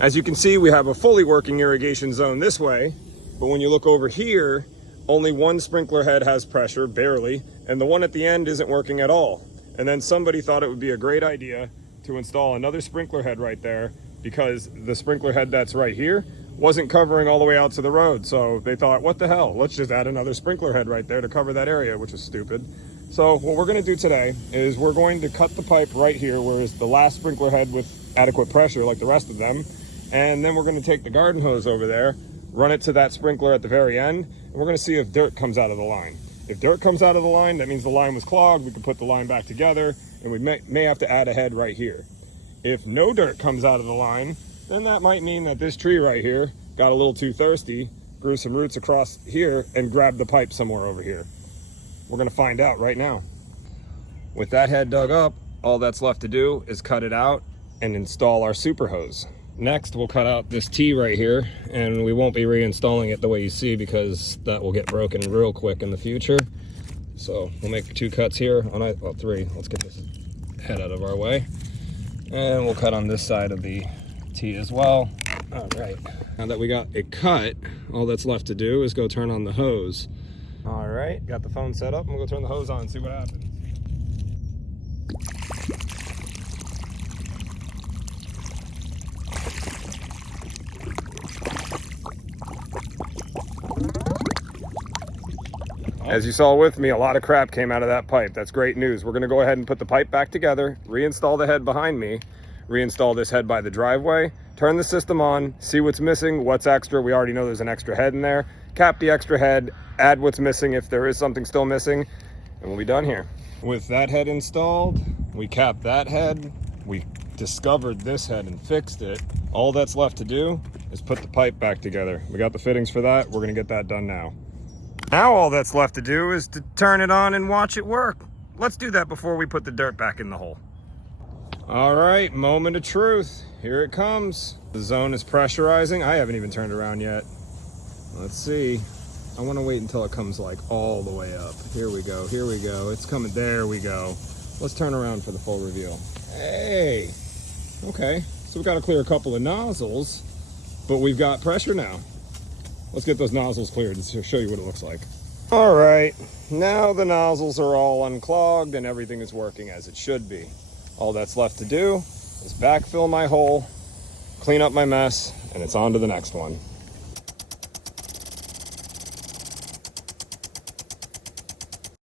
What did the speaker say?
As you can see, we have a fully working irrigation zone this way, but when you look over here, only one sprinkler head has pressure, barely, and the one at the end isn't working at all. And then somebody thought it would be a great idea to install another sprinkler head right there, because the sprinkler head that's right here wasn't covering all the way out to the road. So they thought, what the hell, let's just add another sprinkler head right there to cover that area, which is stupid. So what we're gonna do today is we're going to cut the pipe right here, whereas the last sprinkler head with adequate pressure like the rest of them, and then we're gonna take the garden hose over there, run it to that sprinkler at the very end, and we're gonna see if dirt comes out of the line. If dirt comes out of the line, that means the line was clogged. We can put the line back together, and we may have to add a head right here. If no dirt comes out of the line, then that might mean that this tree right here got a little too thirsty, grew some roots across here, and grabbed the pipe somewhere over here. We're gonna find out right now. With that head dug up, all that's left to do is cut it out and install our super hose. Next, we'll cut out this T right here, and we won't be reinstalling it the way you see because that will get broken real quick in the future. So we'll make 2 cuts here, well 3. Let's get this head out of our way. And we'll cut on this side of the T as well. All right, now that we got it cut, all that's left to do is go turn on the hose. All right, got the phone set up. I'm gonna go turn the hose on and see what happens. As you saw with me, a lot of crap came out of that pipe. That's great news. We're gonna go ahead and put the pipe back together, reinstall the head behind me, reinstall this head by the driveway, turn the system on, see what's missing, what's extra. We already know there's an extra head in there. Cap the extra head, add what's missing if there is something still missing, and we'll be done here. With that head installed, we capped that head, we discovered this head and fixed it. All that's left to do is put the pipe back together. We got the fittings for that. We're gonna get that done now. Now all that's left to do is to turn it on and watch it work. Let's do that before we put the dirt back in the hole. All right, moment of truth. Here it comes. The zone is pressurizing. I haven't even turned around yet. Let's see. I want to wait until it comes like all the way up. Here we go, here we go. It's coming, there we go. Let's turn around for the full reveal. Hey, okay. So we've got to clear a couple of nozzles, but we've got pressure now. Let's get those nozzles cleared and show you what it looks like. All right, now the nozzles are all unclogged and everything is working as it should be. All that's left to do is backfill my hole, clean up my mess, and it's on to the next one.